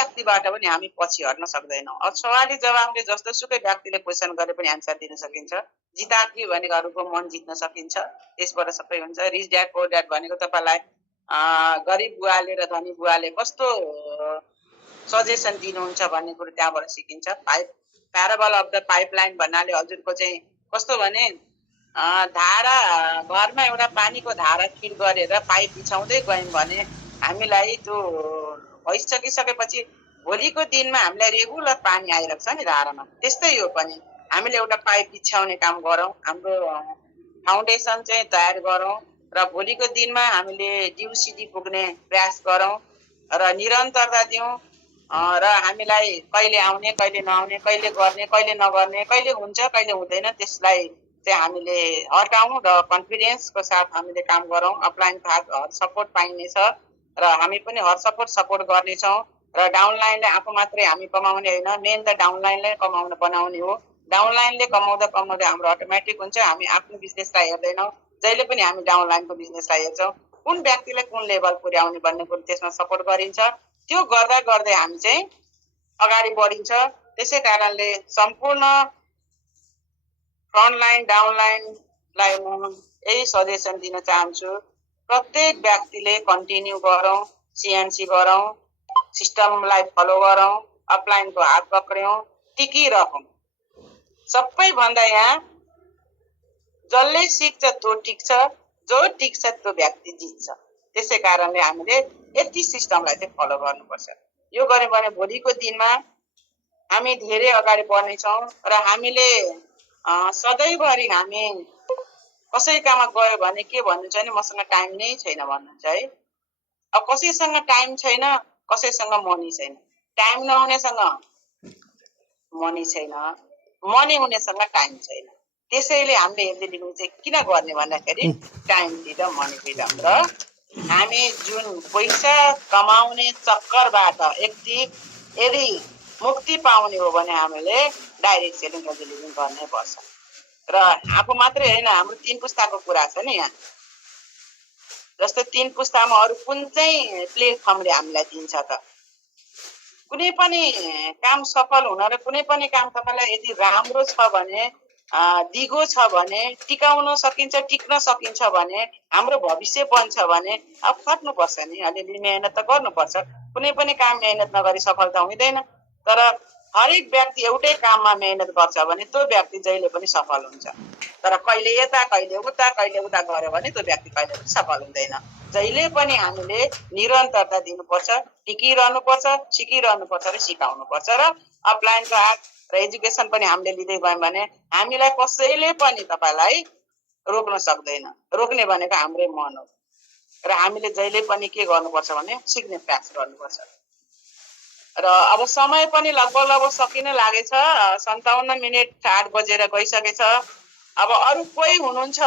व्यक्तिबाट पनि हामी पछि हट्न सक्दैनौँ। सवाली जवाफले जस्तो सुकै व्यक्तिले क्वेसन गरे पनि एन्सर दिन सकिन्छ। जितार्थी भनेको अरूको मन जित्न सकिन्छ, त्यसबाट सबै हुन्छ। रिच ड्याड पोर ड्याड भनेको तपाईँलाई गरिब बुवाले र धनी बुवाले कस्तो सजेसन दिनुहुन्छ भन्ने कुरो त्यहाँबाट सिकिन्छ। प्याराबल अफ द पाइपलाइन भन्नाले हजुरको चाहिँ कस्तो भने धारा घरमा एउटा पानीको धारा फिट गरेर पाइप बिछाउँदै गयौँ भने हामीलाई त्यो भइसकिसकेपछि भोलिको दिनमा हामीलाई रेगुलर पानी आइरहेको छ नि धारामा। त्यस्तै हो पनि हामीले एउटा पाइप बिछाउने काम गरौँ, हाम्रो फाउन्डेसन चाहिँ तयार गरौँ र भोलिको दिनमा हामीले डिउसिडी पुग्ने प्रयास गरौँ र निरन्तरता दिउँ र हामीलाई कहिले आउने कहिले नआउने, कहिले गर्ने कहिले नगर्ने, कहिले हुन्छ कहिले हुँदैन, त्यसलाई चाहिँ हामीले हटाउँ र कन्फिडेन्सको साथ हामीले काम गरौँ। अपलाइनको हात सपोर्ट पाइनेछ र हामी पनि हर सपोर्ट गर्नेछौँ र डाउनलाइनले आफू मात्रै हामी कमाउने होइन, मेन त डाउनलाइनलाई बनाउने हो। डाउनलाइनले कमाउँदा कमाउँदै हाम्रो अटोमेटिक हुन्छ। हामी आफ्नो बिजनेसलाई हेर्दैनौँ, जहिले पनि हामी डाउनलाइनको बिजनेसलाई हेर्छौँ। कुन व्यक्तिले कुन लेभल पुर्याउने भन्ने कुरो त्यसमा सपोर्ट गरिन्छ। त्यो गर्दा गर्दै हामी चाहिँ अगाडि बढिन्छ। त्यसै कारणले सम्पूर्ण फ्रन्टलाइन डाउनलाइनलाई म यही सजेसन दिन चाहन्छु, प्रत्येक व्यक्तिले कन्टिन्यू गरौँ, सिएनसी गरौँ, सिस्टमलाई फलो गरौँ, अपलाइनको हात पक्रौँ, टिकिरहौँ। सबैभन्दा यहाँ जसले सिक्छ त्यो टिक्छ, जो टिक्छ त्यो व्यक्ति जित्छ। त्यसै कारणले हामीले यति सिस्टमलाई चाहिँ फलो गर्नुपर्छ। यो गर्यो भने भोलिको दिनमा हामी धेरै अगाडि बढ्नेछौँ र हामीले सधैँभरि हामी कसैकामा गयो भने के भन्नुहुन्छ भने मसँग टाइम नै छैन भन्नुहुन्छ है। अब कसैसँग टाइम छैन, कसैसँग मनी छैन। टाइम नहुनेसँग मनी छैन, मनी हुनेसँग टाइम छैन। त्यसैले हामीले हेर्दै चाहिँ किन गर्ने भन्दाखेरि टाइम फ्रिडम, मनी फ्रिडम र हामी जुन पैसा कमाउने चक्करबाट यदि मुक्ति पाउने हो भने हामीले डाइरेक्ट सेलिङ र डिलिभरिङ गर्नै पर्छ। र आफू मात्रै होइन, हाम्रो 3 पुस्ताको कुरा छ नि यहाँ। जस्तै 3 पुस्तामा अरू कुन चाहिँ प्लेटफर्मले हामीलाई दिन्छ त? कुनै पनि काम सफल हुन र कुनै पनि काम तपाईँलाई यदि राम्रो छ भने, दिगो छ भने, टिकाउन सकिन्छ, टिक्न सकिन्छ भने, हाम्रो भविष्य बन्छ भने अब खट्नुपर्छ नि, अलिअलि मेहनत त गर्नुपर्छ। कुनै पनि काम मेहनत नगरी सफलता हुँदैन। तर हरेक व्यक्ति एउटै काममा मेहनत गर्छ भने त्यो व्यक्ति जहिले पनि सफल हुन्छ। तर कहिले यता कहिले उता गर्यो भने त्यो व्यक्ति कहिले पनि सफल हुँदैन। जहिले पनि हामीले निरन्तरता दिनुपर्छ, टिकिरहनुपर्छ, सिकिरहनुपर्छ र सिकाउनुपर्छ र अपलाइनको हात र एजुकेसन पनि हामीले लिँदै गयौँ भने हामीलाई कसैले पनि तपाईँलाई रोक्न सक्दैन। रोक्ने भनेको हाम्रै मन हो र हामीले जहिले पनि के गर्नुपर्छ भने सिक्ने प्रयास गर्नुपर्छ। र अब समय पनि लगभग सकिन लागेछ। 57 मिनेट 8 बजेर गइसकेछ। अब अरू कोही हुनुहुन्छ